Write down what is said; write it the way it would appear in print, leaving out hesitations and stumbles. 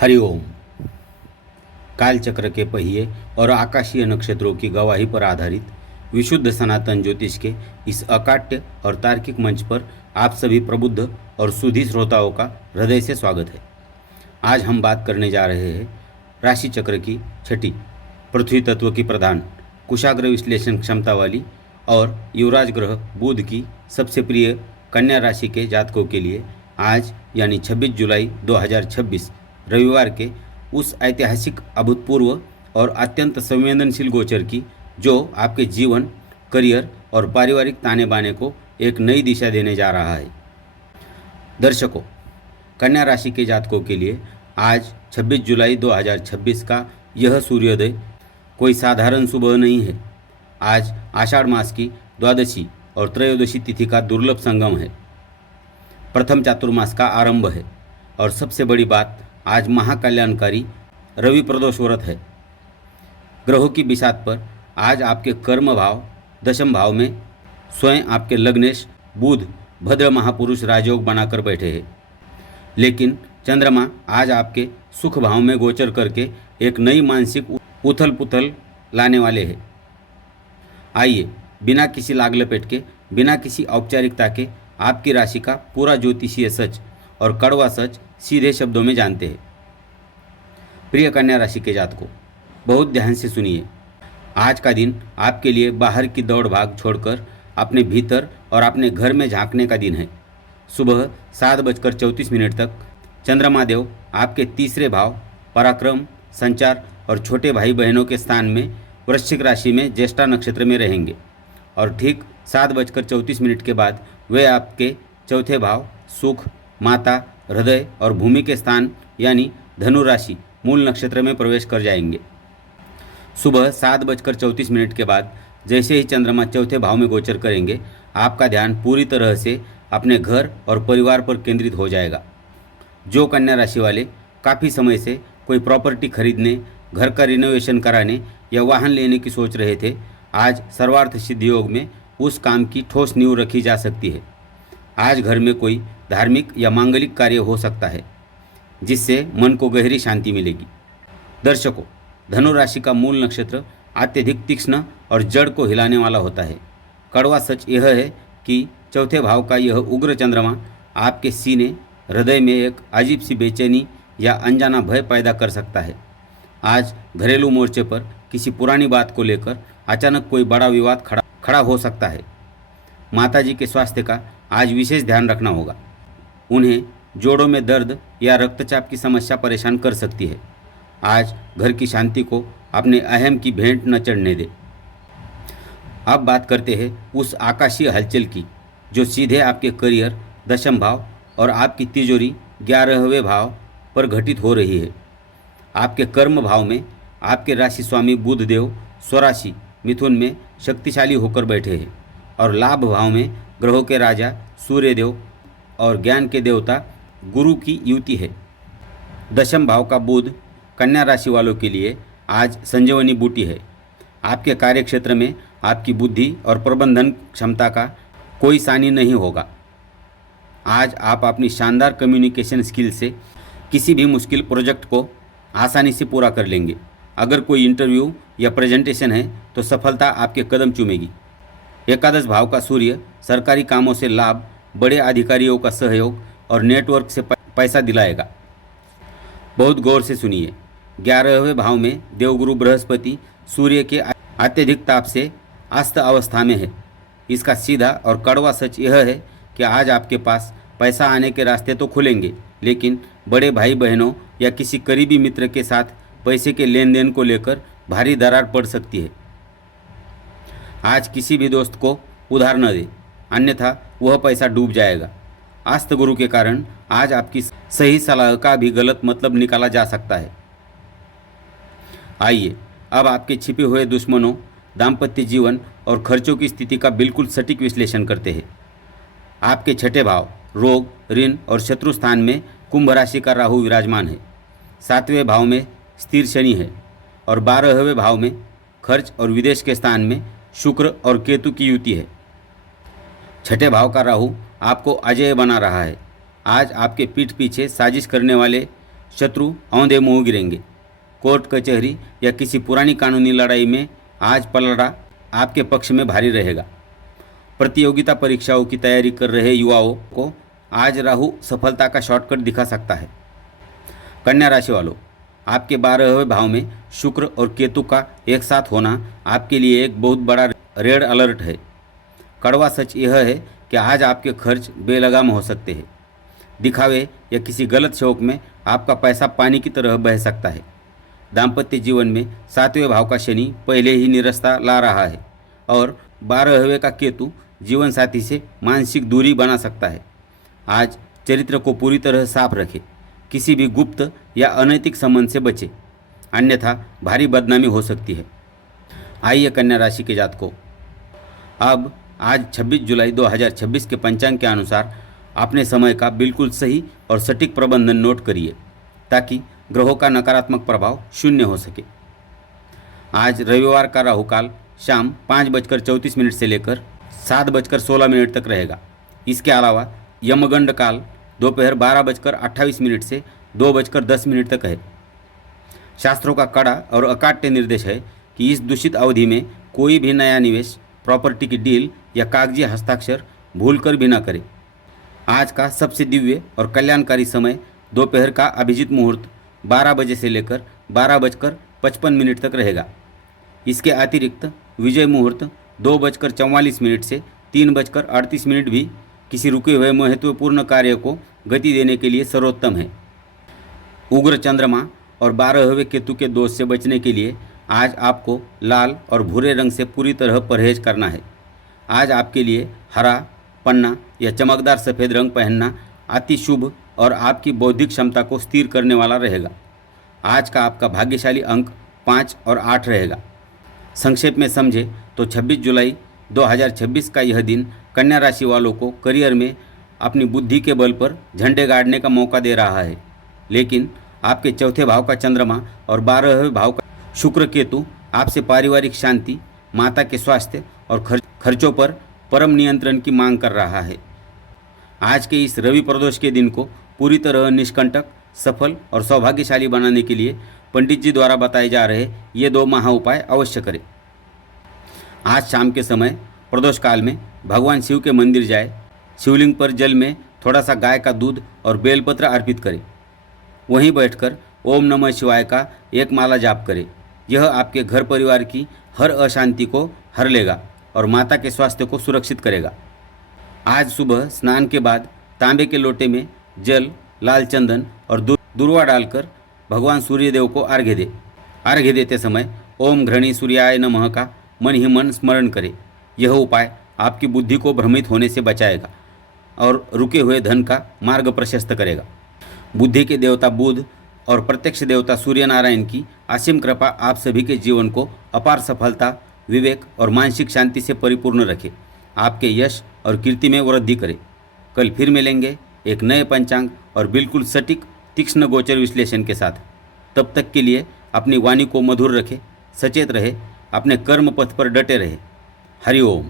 हरिओम। कालचक्र के पहिए और आकाशीय नक्षत्रों की गवाही पर आधारित विशुद्ध सनातन ज्योतिष के इस अकाट्य और तार्किक मंच पर आप सभी प्रबुद्ध और सुधी श्रोताओं का हृदय से स्वागत है। आज हम बात करने जा रहे हैं राशि चक्र की छठी, पृथ्वी तत्व की प्रधान, कुशाग्र विश्लेषण क्षमता वाली और युवराज ग्रह बुध की सबसे प्रिय कन्या राशि के जातकों के लिए आज यानी 26 जुलाई 2026 रविवार के उस ऐतिहासिक, अभूतपूर्व और अत्यंत संवेदनशील गोचर की जो आपके जीवन, करियर और पारिवारिक ताने बाने को एक नई दिशा देने जा रहा है। दर्शकों, कन्या राशि के जातकों के लिए आज 26 जुलाई 2026 का यह सूर्योदय कोई साधारण सुबह नहीं है। आज आषाढ़ मास की द्वादशी और त्रयोदशी तिथि का दुर्लभ संगम है। प्रथम चातुर्मास का आरंभ है और सबसे बड़ी बात, आज महाकल्याणकारी रवि प्रदोष व्रत है। ग्रहों की बिसात पर आज आपके कर्म भाव दशम भाव में स्वयं आपके लग्नेश बुध भद्र महापुरुष राजयोग बनाकर बैठे हैं। लेकिन चंद्रमा आज आपके सुख भाव में गोचर करके एक नई मानसिक उथल पुथल लाने वाले हैं। आइए, बिना किसी लाग लपेट के, बिना किसी औपचारिकता के आपकी राशि का पूरा ज्योतिषीय सच और कड़वा सच सीधे शब्दों में जानते हैं। प्रिय कन्या राशि के जातकों, बहुत ध्यान से सुनिए। आज का दिन आपके लिए बाहर की दौड़ भाग छोड़कर अपने भीतर और अपने घर में झांकने का दिन है। सुबह 7:34 तक चंद्रमा देव आपके तीसरे भाव पराक्रम, संचार और छोटे भाई बहनों के स्थान में वृश्चिक राशि में ज्येष्ठा नक्षत्र में रहेंगे और ठीक 7:34 के बाद वे आपके चौथे भाव सुख, माता, हृदय और भूमि के स्थान यानी धनु राशि मूल नक्षत्र में प्रवेश कर जाएंगे। सुबह 7:34 के बाद जैसे ही चंद्रमा चौथे भाव में गोचर करेंगे, आपका ध्यान पूरी तरह से अपने घर और परिवार पर केंद्रित हो जाएगा। जो कन्या राशि वाले काफ़ी समय से कोई प्रॉपर्टी खरीदने, घर का रिनोवेशन कराने या वाहन लेने की सोच रहे थे, आज सर्वार्थ सिद्धि योग में उस काम की ठोस नींव रखी जा सकती है। आज घर में कोई धार्मिक या मांगलिक कार्य हो सकता है जिससे मन को गहरी शांति मिलेगी। दर्शकों, धनु राशि का मूल नक्षत्र अत्यधिक तीक्ष्ण और जड़ को हिलाने वाला होता है। कड़वा सच यह है कि चौथे भाव का यह उग्र चंद्रमा आपके सीने, हृदय में एक अजीब सी बेचैनी या अनजाना भय पैदा कर सकता है। आज घरेलू मोर्चे पर किसी पुरानी बात को लेकर अचानक कोई बड़ा विवाद खड़ा हो सकता है। माताजी के स्वास्थ्य का आज विशेष ध्यान रखना होगा। उन्हें जोड़ों में दर्द या रक्तचाप की समस्या परेशान कर सकती है। आज घर की शांति को अपने अहम की भेंट न चढ़ने दे। अब बात करते हैं उस आकाशीय हलचल की जो सीधे आपके करियर, दशम भाव और आपकी तिजोरी 11वें भाव पर घटित हो रही है। आपके कर्म भाव में आपके राशि स्वामी बुध देव स्वराशि मिथुन में शक्तिशाली होकर बैठे हैं और लाभ भाव में ग्रहों के राजा सूर्य देव और ज्ञान के देवता गुरु की युति है। दशम भाव का बुध कन्या राशि वालों के लिए आज संजीवनी बूटी है। आपके कार्यक्षेत्र में आपकी बुद्धि और प्रबंधन क्षमता का कोई सानी नहीं होगा। आज आप अपनी शानदार कम्युनिकेशन स्किल से किसी भी मुश्किल प्रोजेक्ट को आसानी से पूरा कर लेंगे। अगर कोई इंटरव्यू या प्रेजेंटेशन है तो सफलता आपके कदम चूमेगी। एकादश भाव का सूर्य सरकारी कामों से लाभ, बड़े अधिकारियों का सहयोग और नेटवर्क से पैसा दिलाएगा। बहुत गौर से सुनिए। 11वें भाव में देवगुरु बृहस्पति सूर्य के अत्यधिक ताप से अस्त अवस्था में है। इसका सीधा और कड़वा सच यह है कि आज आपके पास पैसा आने के रास्ते तो खुलेंगे, लेकिन बड़े भाई बहनों या किसी करीबी मित्र के साथ पैसे के लेन देन को लेकर भारी दरार पड़ सकती है। आज किसी भी दोस्त को उधार न दे, अन्यथा वह पैसा डूब जाएगा। अस्त गुरु के कारण आज आपकी सही सलाह का भी गलत मतलब निकाला जा सकता है। आइए, अब आपके छिपे हुए दुश्मनों, दाम्पत्य जीवन और खर्चों की स्थिति का बिल्कुल सटीक विश्लेषण करते हैं। आपके छठे भाव रोग, ऋण और शत्रु स्थान में कुंभ राशि का राहु विराजमान है। 7वें भाव में स्थिर शनि है और 12वें भाव में खर्च और विदेश के स्थान में शुक्र और केतु की युति है। छठे भाव का राहु आपको अजेय बना रहा है। आज आपके पीठ पीछे साजिश करने वाले शत्रु औंधे मुंह गिरेंगे। कोर्ट कचहरी या किसी पुरानी कानूनी लड़ाई में आज पलड़ा आपके पक्ष में भारी रहेगा। प्रतियोगिता परीक्षाओं की तैयारी कर रहे युवाओं को आज राहु सफलता का शॉर्टकट दिखा सकता है। कन्या राशि वालों, आपके 12वें भाव में शुक्र और केतु का एक साथ होना आपके लिए एक बहुत बड़ा रेड अलर्ट है। कड़वा सच यह है कि आज आपके खर्च बेलगाम हो सकते हैं। दिखावे या किसी गलत शौक में आपका पैसा पानी की तरह बह सकता है। दाम्पत्य जीवन में 7वें भाव का शनि पहले ही निरस्ता ला रहा है और 12वें का केतु जीवन साथी से मानसिक दूरी बना सकता है। आज चरित्र को पूरी तरह साफ रखें, किसी भी गुप्त या अनैतिक संबंध से बचें, अन्यथा भारी बदनामी हो सकती है। आइए कन्या राशि के जातकों, अब आज 26 जुलाई 2026 के पंचांग के अनुसार अपने समय का बिल्कुल सही और सटीक प्रबंधन नोट करिए ताकि ग्रहों का नकारात्मक प्रभाव शून्य हो सके। आज रविवार का राहु काल शाम 5:34 से लेकर 7:16 तक रहेगा। इसके अलावा यमगंड काल दोपहर 12:28 से 2:10 तक है। शास्त्रों का कड़ा और अकाट्य निर्देश है कि इस दूषित अवधि में कोई भी नया निवेश, प्रॉपर्टी की डील या कागजी हस्ताक्षर भूलकर भी न करें। आज का सबसे दिव्य और कल्याणकारी समय दोपहर का अभिजीत मुहूर्त 12 बजे से लेकर 12:55 तक रहेगा। इसके अतिरिक्त विजय मुहूर्त 2:44 से 3:38 भी किसी रुके हुए महत्वपूर्ण कार्य को गति देने के लिए सर्वोत्तम है। उग्र चंद्रमा और 12वें केतु के दोष से बचने के लिए आज आपको लाल और भूरे रंग से पूरी तरह परहेज करना है। आज आपके लिए हरा, पन्ना या चमकदार सफ़ेद रंग पहनना अति शुभ और आपकी बौद्धिक क्षमता को स्थिर करने वाला रहेगा। आज का आपका भाग्यशाली अंक 5 और 8 रहेगा। संक्षेप में समझे तो 26 जुलाई 2026 का यह दिन कन्या राशि वालों को करियर में अपनी बुद्धि के बल पर झंडे गाड़ने का मौका दे रहा है, लेकिन आपके चौथे भाव का चंद्रमा और 12वें भाव का शुक्र केतु आपसे पारिवारिक शांति, माता के स्वास्थ्य और खर्चों पर परम नियंत्रण की मांग कर रहा है। आज के इस रवि प्रदोष के दिन को पूरी तरह निष्कंटक, सफल और सौभाग्यशाली बनाने के लिए पंडित जी द्वारा बताए जा रहे ये 2 महा उपाय अवश्य करें। आज शाम के समय प्रदोष काल में भगवान शिव के मंदिर जाए, शिवलिंग पर जल में थोड़ा सा गाय का दूध और बेलपत्र अर्पित करें। वहीं बैठकर ओम नमः शिवाय का एक माला जाप करें। यह आपके घर परिवार की हर अशांति को हर लेगा और माता के स्वास्थ्य को सुरक्षित करेगा। आज सुबह स्नान के बाद तांबे के लोटे में जल, लाल चंदन और दूर्वा डालकर भगवान सूर्यदेव को अर्घ्य दे। अर्घ्य देते समय ओम घृणी सूर्याय नमः का मन ही मन स्मरण करें। यह उपाय आपकी बुद्धि को भ्रमित होने से बचाएगा और रुके हुए धन का मार्ग प्रशस्त करेगा। बुद्धि के देवता बुध और प्रत्यक्ष देवता सूर्य नारायण की असीम कृपा आप सभी के जीवन को अपार सफलता, विवेक और मानसिक शांति से परिपूर्ण रखे, आपके यश और कीर्ति में वृद्धि करे। कल फिर मिलेंगे एक नए पंचांग और बिल्कुल सटीक, तीक्ष्ण गोचर विश्लेषण के साथ। तब तक के लिए अपनी वाणी को मधुर रखें, सचेत रहे, अपने कर्म पथ पर डटे रहे। हरि ओम।